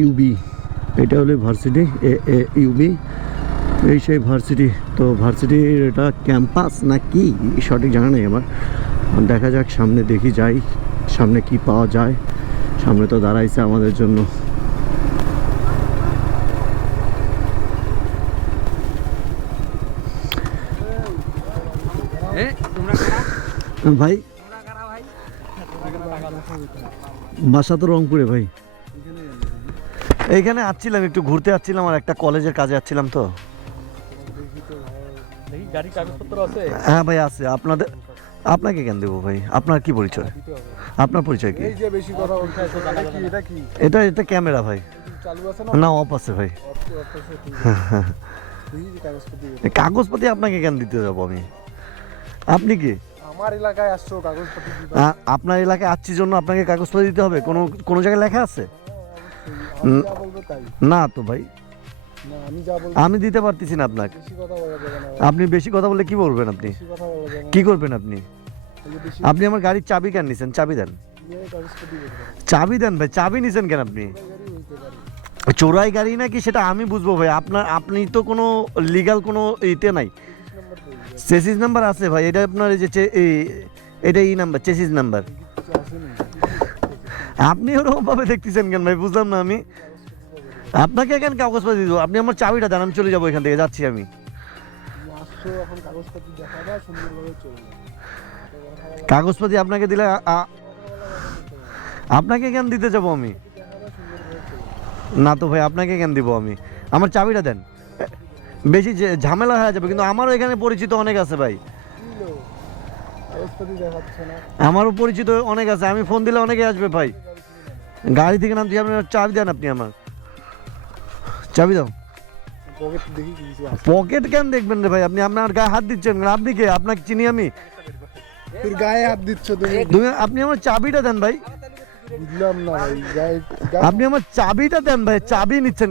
UV, এটা হলো varsity UV, এই সেই ভার্সিটি। তো ভার্সিটির এটা ক্যাম্পাস না কি সঠিক জানা নেই আমার। দেখা যাক, সামনে দেখি যাই, সামনে কি পাওয়া যায়। সামনে তো দাঁড়াইছে আমাদের জন্য। ভাই বাসা তো রংপুরে ভাই। এইখানে আসছিলাম, একটু ঘুরতে আসছিলাম, আর একটা কলেজের কাজে আসছিলাম। তো হ্যাঁ ভাই আছে। আপনাকে কেন দেবো ভাই? আপনার কি পরিচয়? আপনার পরিচয় কি? এটা এটা ক্যামেরা ভাই। না, অফ আছে ভাই। কাগজপত্র আপনাকে কেন দিতে যাবো আমি? আপনি কি আমার এলাকায় আসছো কাগজপত্র দিবা? আপনার এলাকায় আসছি জন্য আপনাকে কাগজপত্র দিতে হবে? কোনো জায়গায় লেখা আছে? আমি যা বলবো তাই। না তো ভাই, না, আমি যা বলবো। আমি দিতে পারতেছি না আপনাকে। বেশি কথা বলা যাবে না। আপনি বেশি কথা বললে কি বলবেন? আপনি বেশি কথা বলা যাবে না। কি করবেন আপনি? তাহলে বেশি আপনি আমার গাড়ির চাবি কেন নিছেন? চাবি দেন। নিয়ে কাগজপত্র দিবে। চাবি দেন ভাই। চাবি নিছেন কেন আপনি? গাড়ি হইতে পারে। চোরাই গাড়ি নাকি সেটা আমি বুঝবো ভাই। আপনি তো কোনো লিগাল কোনো ইতে নাই। 23 নম্বর কই? চেসিস নাম্বার আছে ভাই। এটা আপনার এই যে এটা নাম্বার, চেসিস নাম্বার। কিছু আছে না? আপনি ওরকম ভাবে দেখতেছেন কেন ভাই? বুঝলাম না আমি। আপনাকে কেন কাগজপত্র দিব? আপনি আমার চাবিটা দেন, আমি চলে যাবো এখান থেকে। যাচ্ছি আমি। তুমি আসছো এখন কাগজপত্র দেখাবা, সুন্দরভাবে চলবে। কাগজপত্র আপনাকে দিলে আপনাকে কেন দিতে যাবো আমি? দেখাবা, সুন্দরভাবে চলবে। না তো ভাই, আপনাকে কেন দিব আমি? আমার চাবিটা দেন। বেশি ঝামেলা হয়ে যাবে কিন্তু। আমারও এখানে পরিচিত অনেক আছে ভাই। দিলো কাগজপত্র দেখাচ্ছে না। আমারও পরিচিত অনেক আছে। আমি ফোন দিলে অনেকে আসবে ভাই। গাড়ি থেকে নামতে আপনার চাবি দেন। আপনি আমার চাবি দাও। পকেট দেখি কিছু আছে। পকেট কেন দেখবেন রে ভাই? আপনি আপনার গায়ে হাত দিচ্ছেন। আপনি কে? আপনাকে চিনি আমি? তোর গায়ে হাত দিচ্ছ তুমি? আপনি আমার চাবিটা দেন ভাই। বুঝলাম না ভাই। গায়ে আপনি আমার চাবিটা দেন ভাই। চাবি নিচ্ছেন।